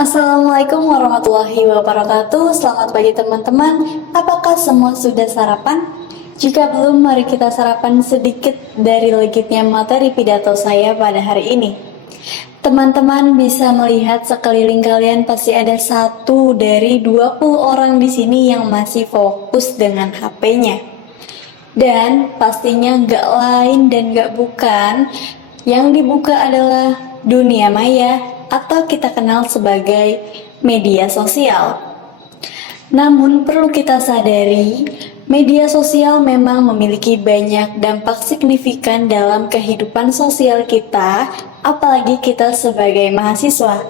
Assalamualaikum warahmatullahi wabarakatuh. Selamat pagi teman-teman. Apakah semua sudah sarapan? Jika belum, mari kita sarapan sedikit dari legitnya materi pidato saya pada hari ini. Teman-teman bisa melihat sekeliling kalian pasti ada 1 dari 20 orang di sini yang masih fokus dengan HP-nya. Dan pastinya nggak lain dan nggak bukan, yang dibuka adalah dunia maya atau kita kenal sebagai media sosial. Namun perlu kita sadari, media sosial memang memiliki banyak dampak signifikan dalam kehidupan sosial kita, apalagi kita sebagai mahasiswa.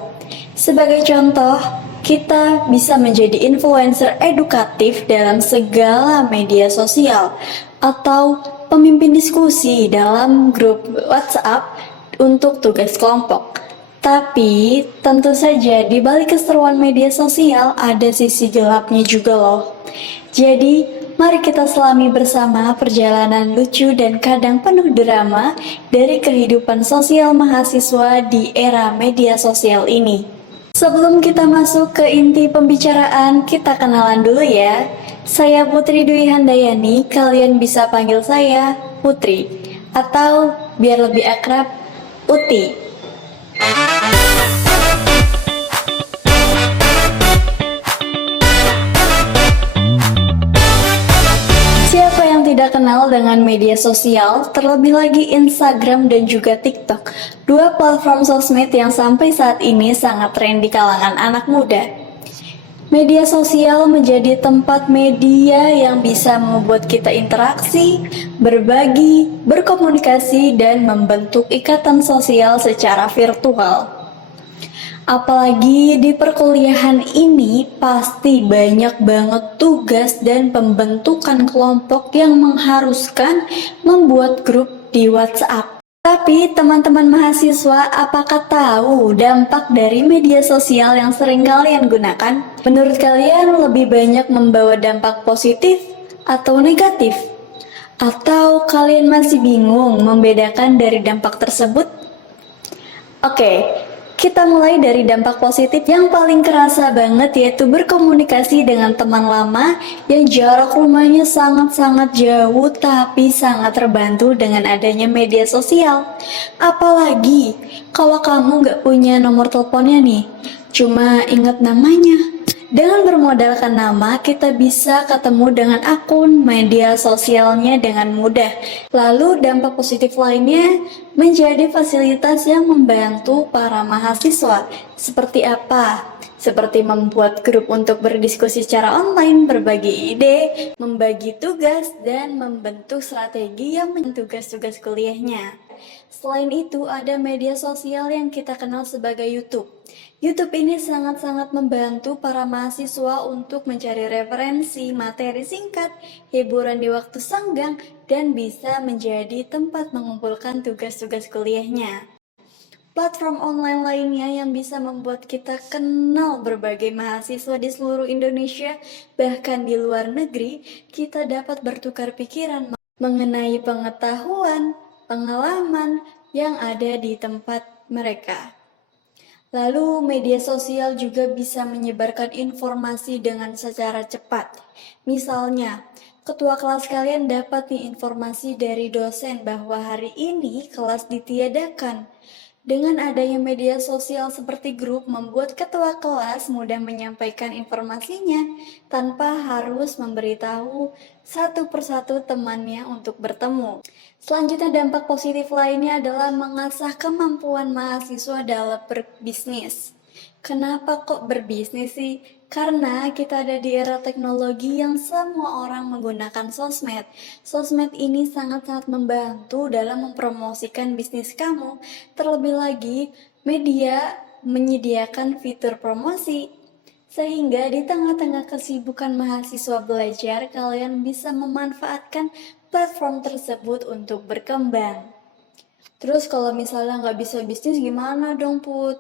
Sebagai contoh, kita bisa menjadi influencer edukatif dalam segala media sosial atau pemimpin diskusi dalam grup WhatsApp untuk tugas kelompok. Tapi tentu saja di balik keseruan media sosial ada sisi gelapnya juga loh. Jadi mari kita selami bersama perjalanan lucu dan kadang penuh drama dari kehidupan sosial mahasiswa di era media sosial ini. Sebelum kita masuk ke inti pembicaraan, kita kenalan dulu ya. Saya Putri Dwi Handayani, kalian bisa panggil saya Putri atau biar lebih akrab, Uti. Siapa yang tidak kenal dengan media sosial, terlebih lagi Instagram dan juga TikTok, dua platform sosmed yang sampai saat ini sangat tren di kalangan anak muda. Media sosial menjadi tempat media yang bisa membuat kita interaksi, berbagi, berkomunikasi, dan membentuk ikatan sosial secara virtual. Apalagi di perkuliahan ini pasti banyak banget tugas dan pembentukan kelompok yang mengharuskan membuat grup di WhatsApp. Tapi teman-teman mahasiswa, apakah tahu dampak dari media sosial yang sering kalian gunakan? Menurut kalian lebih banyak membawa dampak positif atau negatif? Atau kalian masih bingung membedakan dari dampak tersebut? Oke, kita mulai dari dampak positif yang paling kerasa banget, yaitu berkomunikasi dengan teman lama yang jarak rumahnya sangat-sangat jauh tapi sangat terbantu dengan adanya media sosial. Apalagi kalau kamu nggak punya nomor teleponnya nih, cuma ingat namanya. Dengan bermodalkan nama, kita bisa ketemu dengan akun media sosialnya dengan mudah. Lalu dampak positif lainnya menjadi fasilitas yang membantu para mahasiswa. Seperti apa? Seperti membuat grup untuk berdiskusi secara online, berbagi ide, membagi tugas, dan membentuk strategi yang tugas-tugas kuliahnya. Selain itu, ada media sosial yang kita kenal sebagai YouTube. YouTube ini sangat-sangat membantu para mahasiswa untuk mencari referensi, materi singkat, hiburan di waktu senggang, dan bisa menjadi tempat mengumpulkan tugas-tugas kuliahnya. Platform online lainnya yang bisa membuat kita kenal berbagai mahasiswa di seluruh Indonesia, bahkan di luar negeri, kita dapat bertukar pikiran mengenai pengetahuan, pengalaman yang ada di tempat mereka. Lalu media sosial juga bisa menyebarkan informasi dengan secara cepat. Misalnya, ketua kelas kalian dapat nih informasi dari dosen bahwa hari ini kelas ditiadakan. Dengan adanya media sosial seperti grup membuat ketua kelas mudah menyampaikan informasinya tanpa harus memberitahu satu persatu temannya untuk bertemu. Selanjutnya dampak positif lainnya adalah mengasah kemampuan mahasiswa dalam berbisnis. Kenapa kok berbisnis sih? Karena kita ada di era teknologi yang semua orang menggunakan sosmed. Sosmed ini sangat-sangat membantu dalam mempromosikan bisnis kamu. Terlebih lagi, media menyediakan fitur promosi. Sehingga di tengah-tengah kesibukan mahasiswa belajar, kalian bisa memanfaatkan platform tersebut untuk berkembang. Terus kalau misalnya nggak bisa bisnis gimana dong Put?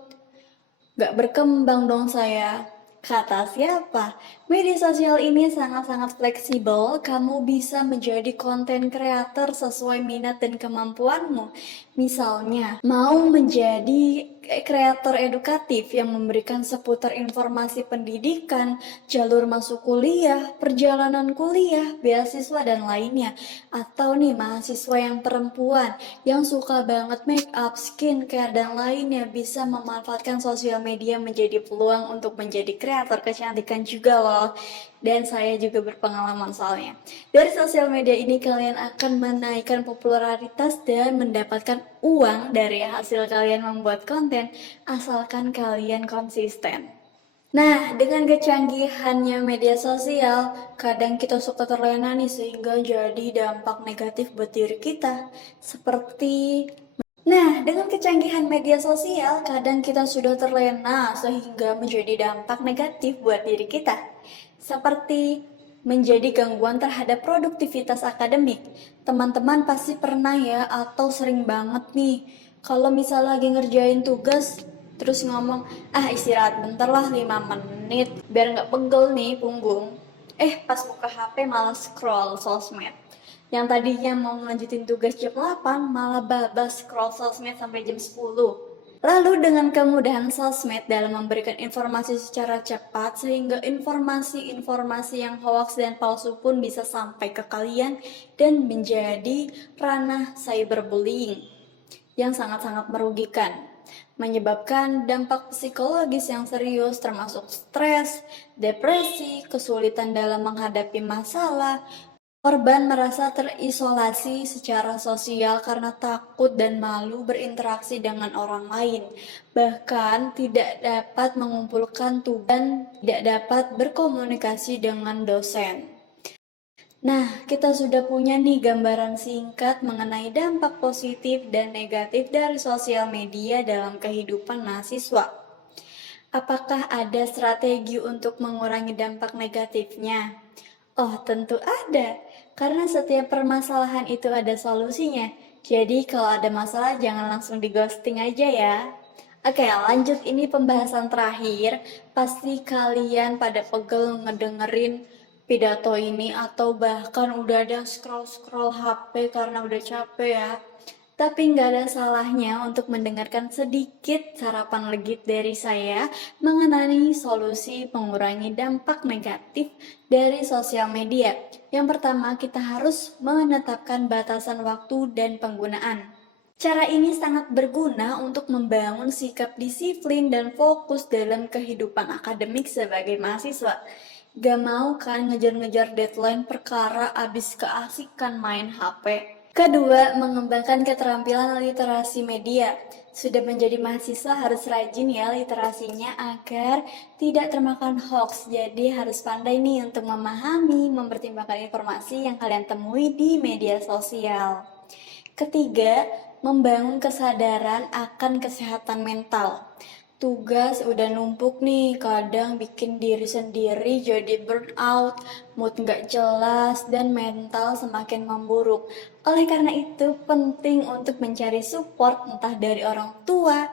Nggak berkembang dong saya. Kata siapa? Media sosial ini sangat-sangat fleksibel. Kamu bisa menjadi konten kreator sesuai minat dan kemampuanmu. Misalnya, mau menjadi kreator edukatif yang memberikan seputar informasi pendidikan, jalur masuk kuliah, perjalanan kuliah, beasiswa, dan lainnya. Atau nih mahasiswa yang perempuan yang suka banget make up, skincare, dan lainnya bisa memanfaatkan sosial media menjadi peluang untuk menjadi kreator kecantikan juga loh. Dan saya juga berpengalaman soalnya. Dari sosial media ini kalian akan menaikkan popularitas dan mendapatkan uang dari hasil kalian membuat konten asalkan kalian konsisten. Nah, dengan kecanggihannya media sosial, kadang kita suka terlena nih sehingga jadi dampak negatif buat diri kita. Dengan kecanggihan media sosial, kadang kita sudah terlena sehingga menjadi dampak negatif buat diri kita. Seperti menjadi gangguan terhadap produktivitas akademik. Teman-teman pasti pernah ya atau sering banget nih kalau misal lagi ngerjain tugas terus ngomong, istirahat bentar lah 5 menit biar nggak pegel nih punggung. Pas buka HP malah scroll sosmed. Yang tadinya mau ngelanjutin tugas jam 8 malah babas scroll sosmed sampai jam 10. Lalu dengan kemudahan sosmed dalam memberikan informasi secara cepat sehingga informasi-informasi yang hoax dan palsu pun bisa sampai ke kalian dan menjadi ranah cyberbullying yang sangat-sangat merugikan, menyebabkan dampak psikologis yang serius termasuk stres, depresi, kesulitan dalam menghadapi masalah. Korban merasa terisolasi secara sosial karena takut dan malu berinteraksi dengan orang lain, bahkan tidak dapat mengumpulkan tugas dan tidak dapat berkomunikasi dengan dosen. Nah, kita sudah punya nih gambaran singkat mengenai dampak positif dan negatif dari sosial media dalam kehidupan mahasiswa. Apakah ada strategi untuk mengurangi dampak negatifnya? Oh, tentu ada. Karena setiap permasalahan itu ada solusinya. Jadi kalau ada masalah jangan langsung di ghosting aja ya. Oke, lanjut ini pembahasan terakhir. Pasti kalian pada pegel ngedengerin pidato ini atau bahkan udah ada scroll-scroll HP karena udah capek ya. Tapi nggak ada salahnya untuk mendengarkan sedikit sarapan legit dari saya mengenai solusi mengurangi dampak negatif dari sosial media. Yang pertama, kita harus menetapkan batasan waktu dan penggunaan. Cara ini sangat berguna untuk membangun sikap disiplin dan fokus dalam kehidupan akademik sebagai mahasiswa. Gak mau kan ngejar-ngejar deadline perkara abis keasikan main HP. Kedua, mengembangkan keterampilan literasi media. Sudah menjadi mahasiswa harus rajin ya literasinya agar tidak termakan hoax. Jadi harus pandai nih untuk memahami, mempertimbangkan informasi yang kalian temui di media sosial. Ketiga, membangun kesadaran akan kesehatan mental. Tugas udah numpuk nih, kadang bikin diri sendiri jadi burnout, mood gak jelas, dan mental semakin memburuk. Oleh karena itu, penting untuk mencari support entah dari orang tua,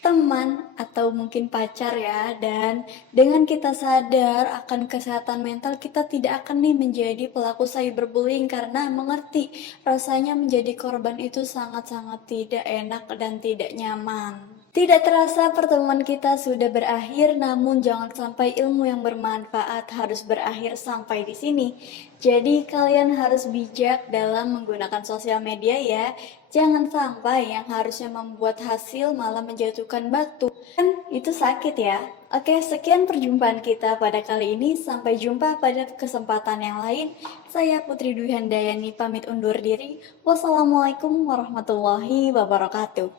teman, atau mungkin pacar ya. Dan dengan kita sadar akan kesehatan mental, kita tidak akan nih menjadi pelaku cyberbullying karena mengerti rasanya menjadi korban itu sangat-sangat tidak enak dan tidak nyaman. Tidak terasa pertemuan kita sudah berakhir, namun jangan sampai ilmu yang bermanfaat harus berakhir sampai di sini. Jadi kalian harus bijak dalam menggunakan sosial media ya. Jangan sampai yang harusnya membuat hasil malah menjatuhkan batu. Kan itu sakit ya. Oke, sekian perjumpaan kita pada kali ini. Sampai jumpa pada kesempatan yang lain. Saya Putri Dwi Handayani pamit undur diri. Wassalamualaikum warahmatullahi wabarakatuh.